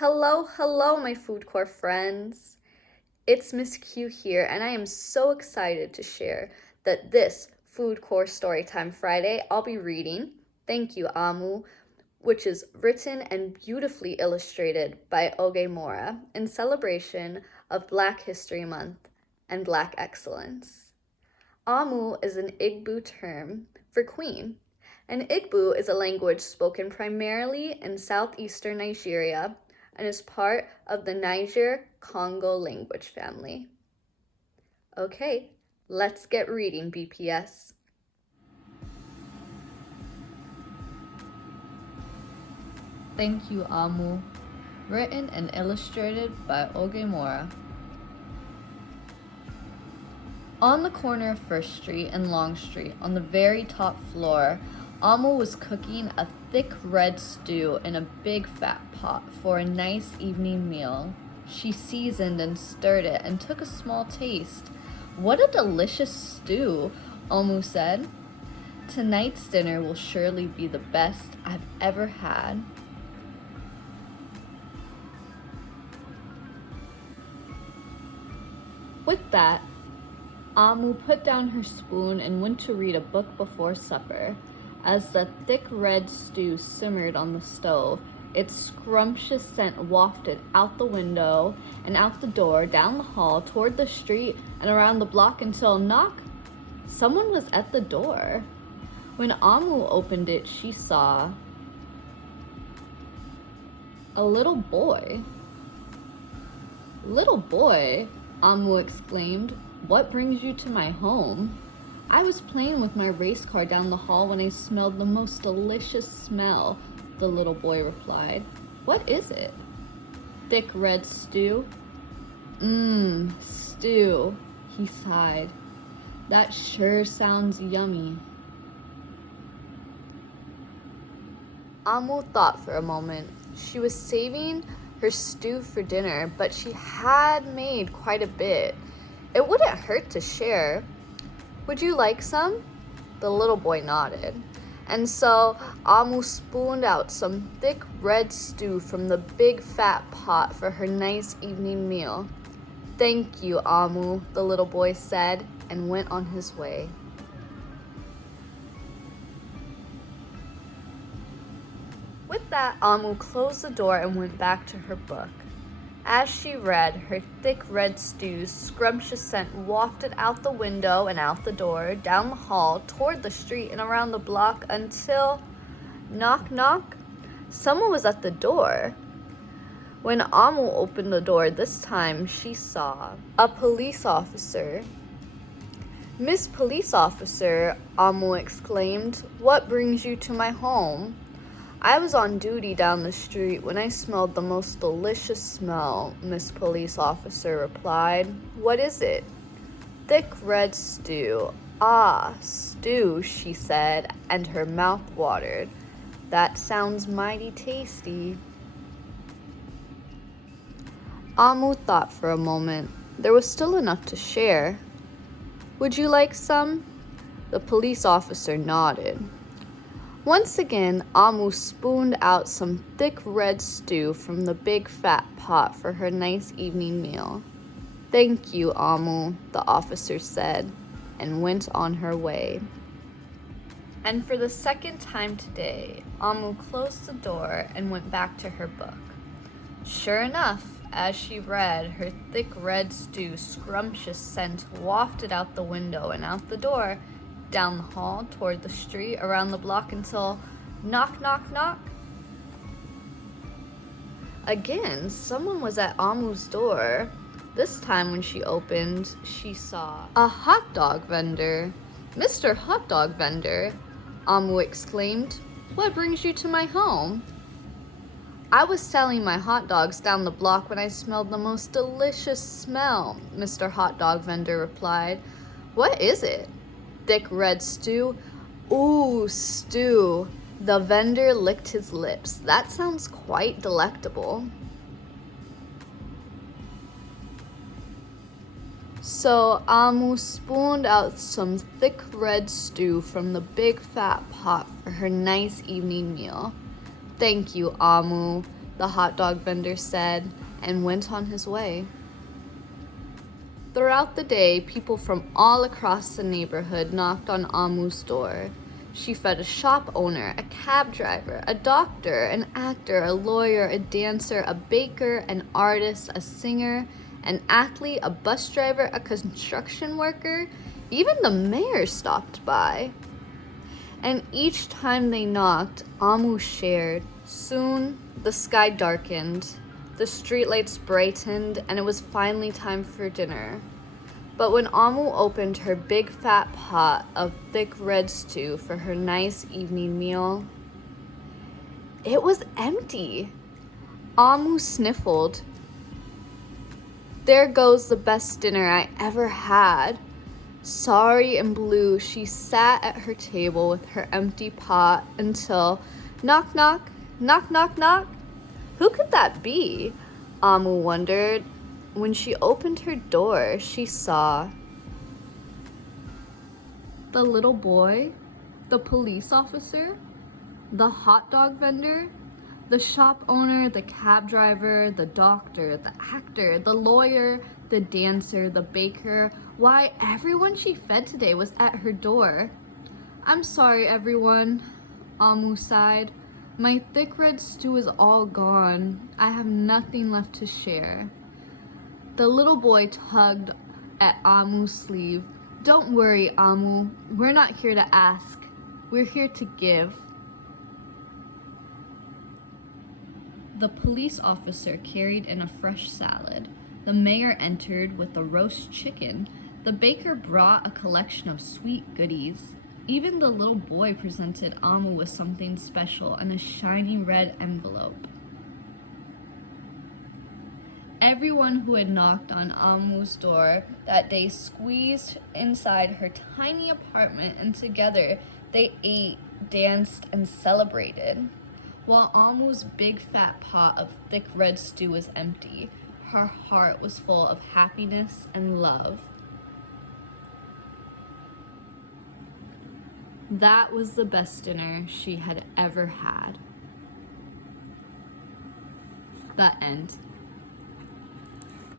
Hello, my FoodCorps friends. It's Miss Q here, and I am so excited to share that this FoodCorps Storytime Friday I'll be reading Thank You, Amu, which is written and beautifully illustrated by Oge Mora in celebration of Black History Month and Black excellence. Amu is an Igbo term for queen, and Igbo is a language spoken primarily in southeastern Nigeria and is part of the Niger-Congo language family. Okay, let's get reading, BPS. Thank You, Amu, written and illustrated by Oge Mora. On the corner of First Street and Long Street, on the very top floor, Amu was cooking a thick red stew in a big fat pot for a nice evening meal. She seasoned and stirred it and took a small taste. "What a delicious stew," Amu said. "Tonight's dinner will surely be the best I've ever had." With that, Amu put down her spoon and went to read a book before supper. As the thick red stew simmered on the stove, its scrumptious scent wafted out the window and out the door, down the hall, toward the street, and around the block until knock! Someone was at the door. When Amu opened it, she saw a little boy. "Little boy," Amu exclaimed, "what brings you to my home?" "I was playing with my race car down the hall when I smelled the most delicious smell," the little boy replied. "What is it?" "Thick red stew." Stew," he sighed. "That sure sounds yummy." Amu thought for a moment. She was saving her stew for dinner, but she had made quite a bit. It wouldn't hurt to share. "Would you like some?" The little boy nodded. And so Amu spooned out some thick red stew from the big fat pot for her nice evening meal. "Thank you, Amu," the little boy said, and went on his way. With that, Amu closed the door and went back to her book. As she read, her thick red stew's scrumptious scent wafted out the window and out the door, down the hall, toward the street, and around the block until knock, knock. Someone was at the door. When Amu opened the door this time, she saw a police officer. "Miss Police Officer," Amu exclaimed, "what brings you to my home?" "I was on duty down the street when I smelled the most delicious smell," Miss Police Officer replied. "What is it?" "Thick red stew." "Ah, stew," she said, and her mouth watered. "That sounds mighty tasty." Amu thought for a moment. There was still enough to share. "Would you like some?" The police officer nodded. Once again, Amu spooned out some thick red stew from the big fat pot for her nice evening meal. "Thank you, Amu," the officer said, and went on her way. And for the second time today, Amu closed the door and went back to her book. Sure enough, as she read, her thick red stew's scrumptious scent wafted out the window and out the door, down the hall, toward the street, around the block until knock, knock, knock. Again, someone was at Amu's door. This time when she opened, she saw a hot dog vendor. "Mr. Hot Dog Vendor," Amu exclaimed, "what brings you to my home?" "I was selling my hot dogs down the block when I smelled the most delicious smell," Mr. Hot Dog Vendor replied. "What is it?" "Thick red stew." "Ooh, stew." The vendor licked his lips. "That sounds quite delectable." So Amu spooned out some thick red stew from the big fat pot for her nice evening meal. "Thank you, Amu," the hot dog vendor said, and went on his way. Throughout the day, people from all across the neighborhood knocked on Amu's door. She fed a shop owner, a cab driver, a doctor, an actor, a lawyer, a dancer, a baker, an artist, a singer, an athlete, a bus driver, a construction worker. Even the mayor stopped by. And each time they knocked, Amu shared. Soon, the sky darkened, the streetlights brightened, and it was finally time for dinner. But when Amu opened her big fat pot of thick red stew for her nice evening meal, it was empty. Amu sniffled. There goes the best dinner I ever had. Sorry and blue, she sat at her table with her empty pot until knock, knock, knock, knock, knock. Who could that be? Amu wondered. When she opened her door, she saw the little boy, the police officer, the hot dog vendor, the shop owner, the cab driver, the doctor, the actor, the lawyer, the dancer, the baker. Why, everyone she fed today was at her door. I'm sorry, everyone, Amu sighed. My thick red stew is all gone. I have nothing left to share. The little boy tugged at Amu's sleeve. Don't worry, Amu. We're not here to ask. We're here to give. The police officer carried in a fresh salad. The mayor entered with a roast chicken. The baker brought a collection of sweet goodies. Even the little boy presented Amu with something special in a shining red envelope. Everyone who had knocked on Amu's door that day squeezed inside her tiny apartment, and together they ate, danced, and celebrated. While Amu's big fat pot of thick red stew was empty, her heart was full of happiness and love. That was the best dinner she had ever had. The end.